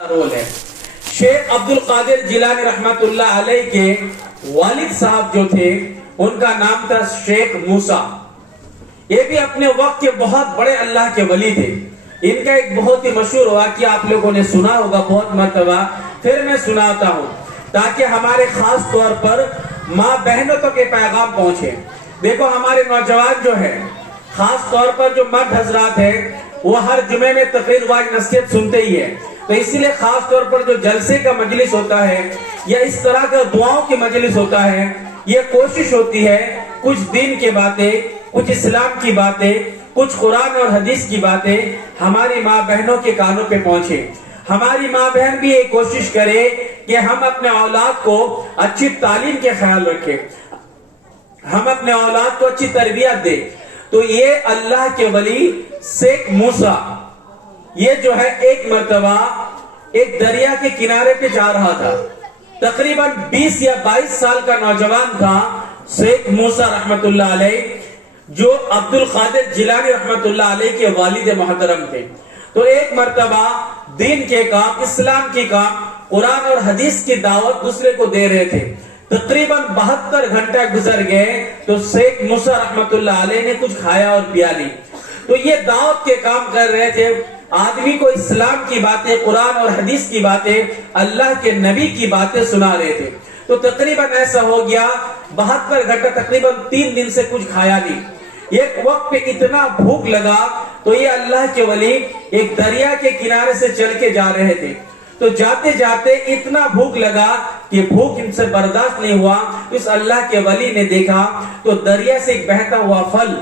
Role ہے۔ شیخ عبد القادر جیلانی رحمت اللہ علیہ کے والد صاحب جو تھے ان کا نام تھا شیخ موسیٰ۔ یہ بھی اپنے وقت کے بہت بڑے اللہ کے ولی تھے۔ ان کا ایک بہت ہی مشہور واقعہ آپ لوگوں نے سنا ہوگا بہت مرتبہ، پھر میں سناتا ہوں تاکہ ہمارے خاص طور پر ماں بہنوں تک یہ پیغام پہنچے۔ دیکھو ہمارے نوجوان جو ہے، خاص طور پر جو مرد حضرات ہیں، وہ ہر جمعے میں تقریر واج نصیحت سنتے ہی ہے، تو اسی لیے خاص طور پر جو جلسے کا مجلس ہوتا ہے یا اس طرح کا دعاؤں کی مجلس ہوتا ہے، یہ کوشش ہوتی ہے کچھ دین کی باتیں، کچھ اسلام کی باتیں، کچھ قرآن اور حدیث کی باتیں ہماری ماں بہنوں کے کانوں پہ پہنچے۔ ہماری ماں بہن بھی یہ کوشش کرے کہ ہم اپنے اولاد کو اچھی تعلیم کے خیال رکھیں، ہم اپنے اولاد کو اچھی تربیت دیں۔ تو یہ اللہ کے ولی شیخ موسیٰ، یہ جو ہے ایک مرتبہ ایک دریا کے کنارے پہ جا رہا تھا، تقریباً 20 یا 22 سال کا نوجوان تھا شیخ موسیٰ رحمت اللہ علیہ، جو عبد القادر جیلانی رحمت اللہ علیہ کے والد محترم تھے۔ تو ایک مرتبہ دین کے کام، اسلام کی کام، قرآن اور حدیث کی دعوت دوسرے کو دے رہے تھے۔ تقریباً 72 گھنٹہ گزر گئے تو شیخ موسیٰ رحمت اللہ علیہ نے کچھ کھایا اور پیا نہیں۔ تو یہ دعوت کے کام کر رہے تھے، آدمی کو اسلام کی باتیں، قرآن اور حدیث کی باتیں، اللہ کے نبی کی باتیں سنا رہے تھے۔ تو تقریباً ایسا ہو گیا 72 گھنٹہ تقریباً 3 دن سے کچھ کھایا نہیں۔ ایک وقت پہ اتنا بھوک لگا تو یہ اللہ کے ولی ایک دریا کے کنارے سے چل کے جا رہے تھے۔ تو جاتے جاتے اتنا بھوک لگا کہ بھوک ان سے برداشت نہیں ہوا، اس اللہ کے ولی نے دیکھا تو دریا سے ایک بہتا ہوا پھل،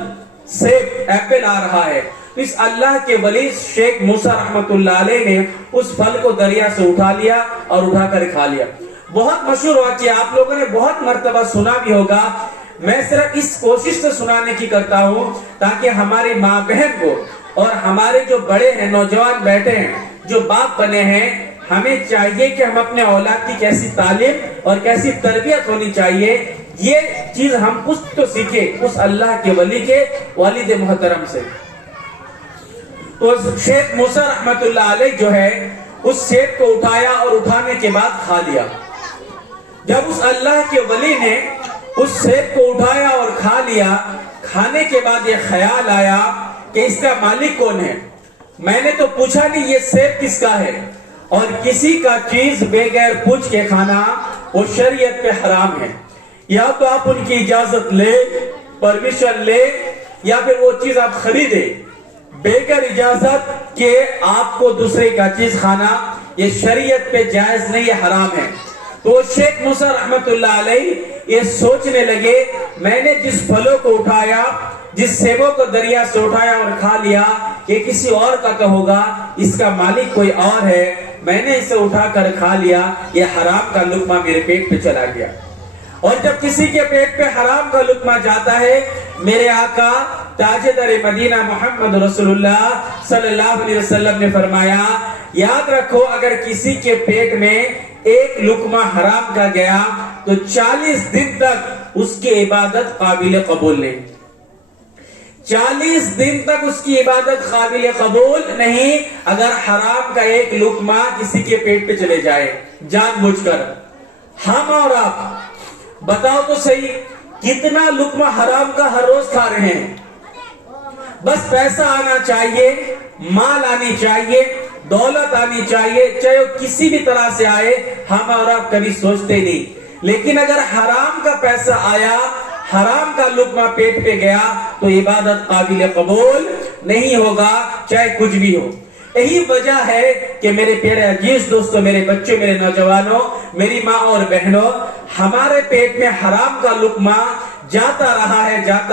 سیب، ایپل آ رہا ہے۔ اس اللہ کے ولی شیخ موسیٰ رحمت اللہ علیہ نے اس پھل کو دریا سے اٹھا لیا اور اٹھا کر کھا لیا۔ بہت مشہور واقعہ، آپ لوگوں نے بہت مرتبہ سنا بھی ہوگا۔ میں صرف اس کوشش سے سنانے کی کرتا ہوں تاکہ ہماری ماں بہن کو اور ہمارے جو بڑے ہیں، نوجوان بیٹھے ہیں، جو باپ بنے ہیں، ہمیں چاہیے کہ ہم اپنے اولاد کی کیسی تعلیم اور کیسی تربیت ہونی چاہیے، یہ چیز ہم کچھ تو سیکھیں اس اللہ کے ولی کے والد محترم سے۔ تو شیخ موسیٰ رحمت اللہ علیہ جو ہے اس سیب کو اٹھایا اور اٹھانے کے بعد کھا لیا۔ جب اس اللہ کے ولی نے اس سیب کو اٹھایا اور کھا لیا، کھانے کے بعد یہ خیال آیا کہ اس کا مالک کون ہے۔ میں نے تو پوچھا نہیں یہ سیب کس کا ہے، اور کسی کا چیز بغیر پوچھ کے کھانا وہ شریعت پہ حرام ہے۔ یا تو آپ ان کی اجازت لے، پرمیشن لے، یا پھر وہ چیز آپ خریدے، بغیر اجازت کہ آپ کو دوسرے کا چیز کھانا یہ شریعت پہ جائز نہیں، یہ حرام ہے۔ تو شیخ موسیٰ رحمت اللہ علیہ یہ سوچنے لگے، میں نے جس پھلوں کو اٹھایا، جس سیبوں کو دریا سے اٹھایا اور کھا لیا، یہ کسی اور کا تو ہوگا، اس کا مالک کوئی اور ہے، میں نے اسے اٹھا کر کھا لیا، یہ حرام کا لقمہ میرے پیٹ پہ چلا گیا۔ اور جب کسی کے پیٹ پہ حرام کا لقمہ جاتا ہے، میرے آقا تاجدار مدینہ محمد رسول اللہ صلی اللہ علیہ وسلم نے فرمایا، یاد رکھو اگر کسی کے پیٹ میں ایک لقمہ حرام کا گیا تو 40 دن تک اس کی عبادت قابل قبول نہیں۔ 40 دن تک اس کی عبادت قابل قبول نہیں اگر حرام کا ایک لقمہ کسی کے پیٹ پہ چلے جائے جان بوجھ کر۔ ہم اور آپ بتاؤ تو صحیح کتنا لقمہ حرام کا ہر روز کھا رہے ہیں؟ بس پیسہ آنا چاہیے، مال آنی چاہیے، دولت آنی چاہیے، چاہے وہ کسی بھی طرح سے آئے، ہم اور آپ کبھی سوچتے نہیں۔ لیکن اگر حرام کا پیسہ آیا، حرام کا لقمہ پیٹ پہ گیا تو عبادت قابل قبول نہیں ہوگا، چاہے کچھ بھی ہو۔ یہی وجہ ہے کہ میرے پیارے عزیز دوستو، میرے بچوں، میرے نوجوانوں، میری ماں اور بہنوں، ہمارے پیٹ میں حرام کا لقمہ جاتا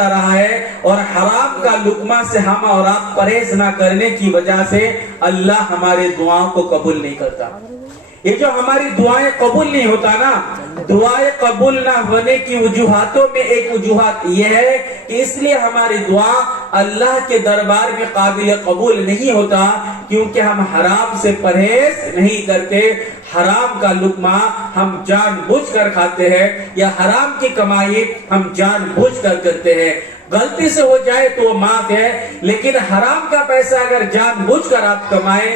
رہا ہے اور حرام کا لقمہ سے ہم اور آپ پرہیز نہ کرنے کی وجہ سے اللہ ہمارے دعاؤں کو قبول نہیں کرتا۔ یہ جو ہماری دعائیں قبول نہیں ہوتا نا، دعائیں قبول نہ ہونے کی وجوہاتوں میں ایک وجوہات یہ ہے کہ اس لیے ہماری دعا اللہ کے دربار میں قابل قبول نہیں ہوتا کیونکہ ہم حرام سے پرہیز نہیں کرتے، حرام کا لقمہ ہم جان بوجھ کر کھاتے ہیں، یا حرام کی کمائی ہم جان بوجھ کر کرتے ہیں۔ غلطی سے ہو جائے تو معاف ہے، لیکن حرام کا پیسہ اگر جان بوجھ کر آپ کمائیں،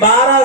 12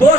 2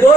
2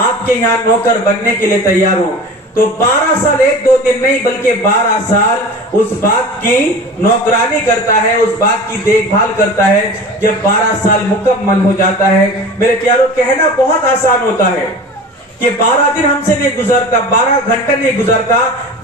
آپ کے یہاں نوکر بننے کے لیے تیار ہوں. تو 12 سال 1-2 دن نہیں بلکہ 12 سال اس بات کی نوکرانی کرتا ہے, اس بات کی دیکھ بھال کرتا ہے. جب 12 سال مکمل ہو جاتا ہے, میرے پیاروں کہنا بہت آسان ہوتا ہے کہ 12 دن ہم سے نہیں گزرتا, 12 گھنٹے نہیں گزرتا,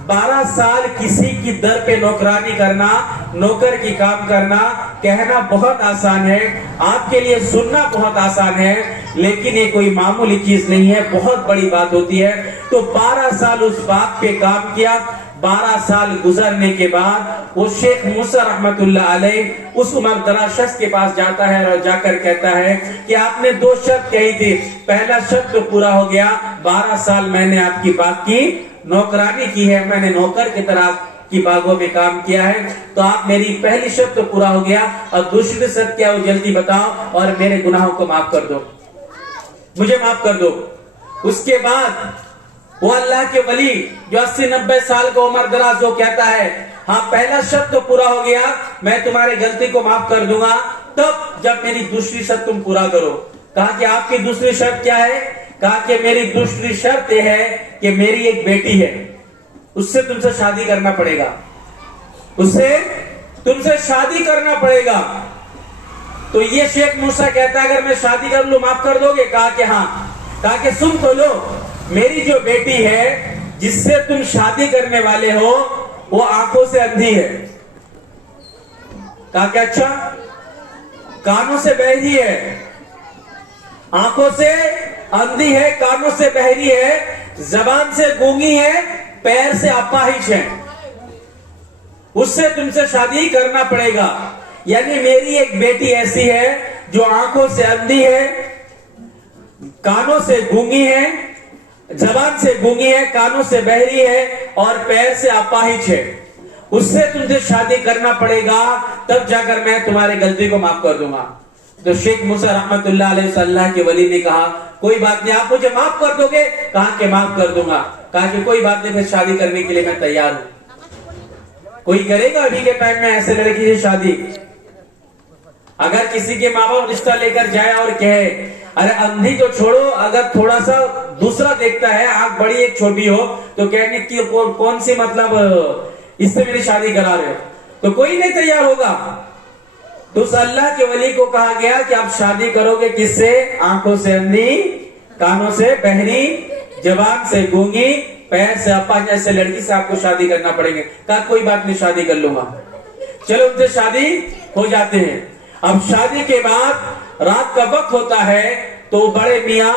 12 سال کسی کی در پہ نوکرانی کرنا, نوکر کی کام کرنا, کہنا بہت آسان ہے, آپ کے لیے سننا بہت آسان ہے, لیکن یہ کوئی معمولی چیز نہیں ہے, بہت بڑی بات ہوتی ہے. تو 12 سال اس بات پہ کام کیا. 12 سال گزرنے کے بعد وہ شیخ موسیٰ رحمت اللہ علیہ اس عمر دراز شخص کے پاس جاتا ہے اور جا کر کہتا ہے کہ آپ نے 2 شرط کہی تھی, پہلا شرط تو پورا ہو گیا, 12 سال میں نے آپ کی بات کی نوکرانی کی ہے, میں نے نوکر کی طرح کی باغوں میں کام کیا ہے, تو آپ میری پہلی شرط تو پورا ہو گیا, اور دوسری شرط کیا وہ جلدی بتاؤ اور میرے گناہوں کو معاف کر دو, مجھے معاف کر دو. اس کے بعد وہ اللہ کے ولی جو 80-90 سال کا عمر دراز وہ کہتا ہے ہاں پہلا شرط تو پورا ہو گیا, میں تمہاری غلطی کو معاف کر دوں گا تب جب میری دوسری شرط تم پورا کرو. کہا کہ آپ کی دوسری شرط کیا ہے؟ کہا کہ میری دوسری شرط یہ ہے کہ میری ایک بیٹی ہے, اس سے تم سے شادی کرنا پڑے گا, اس سے تم سے شادی کرنا پڑے گا. تو یہ شیخ موسیٰ کہتا ہے اگر میں شادی کر لوں معاف کر دو گے؟ کہا کہ ہاں. کہا کہ سن تو لو, میری جو بیٹی ہے جس سے تم شادی کرنے والے ہو وہ آنکھوں سے اندھی ہے. کہا کہ اچھا, کانوں سے بہری ہے, آنکھوں سے اندھی ہے, کانوں سے بہری ہے, زبان سے گونگی ہے, پیر سے اپاہج ہے, اس سے تم سے شادی کرنا پڑے گا. یعنی میری ایک بیٹی ایسی ہے جو آنکھوں سے اندھی ہے, کانوں سے گونگی ہے, زبان سے گونگی ہے, کانوں سے بہری ہے اور پیر سے اپاہج ہے, اس سے تم سے شادی کرنا پڑے گا تب جا کر میں تمہاری غلطی کو معاف کر دوں گا. تو شیخ موسیٰ رحمت اللہ علیہ اللہ کے ولی نے کہا کوئی بات نہیں, آپ مجھے معاف کر دو گے؟ کہا کہ معاف کر دوں گا. کہا کہ کوئی بات نہیں, پھر شادی کرنے کے لیے میں تیار ہوں. کوئی کرے گا ابھی کے ٹائم میں ایسے لڑکی سے شادی؟ اگر کسی کے ماں باپ رشتہ لے کر جائے اور کہے ارے اندھی تو چھوڑو, اگر تھوڑا سا دوسرا دیکھتا ہے, آنکھ بڑی ایک چھوٹی ہو, تو کہنے کی کون سی مطلب اس سے میری شادی کرا رہے ہو, تو کوئی نہیں تیار ہوگا. تو اس اللہ کے ولی کو کہا گیا کہ آپ شادی کرو گے کس سے؟ آنکھوں سے اندھی, کانوں سے بہری, زبان سے گونگی, پیر سے اپاہج ایسے لڑکی سے آپ کو شادی کرنا پڑے گی. کہا کوئی بات نہیں, شادی کر لوں گا. چلو ان سے شادی ہو جاتے ہیں. اب شادی کے بعد رات کا وقت ہوتا ہے تو بڑے میاں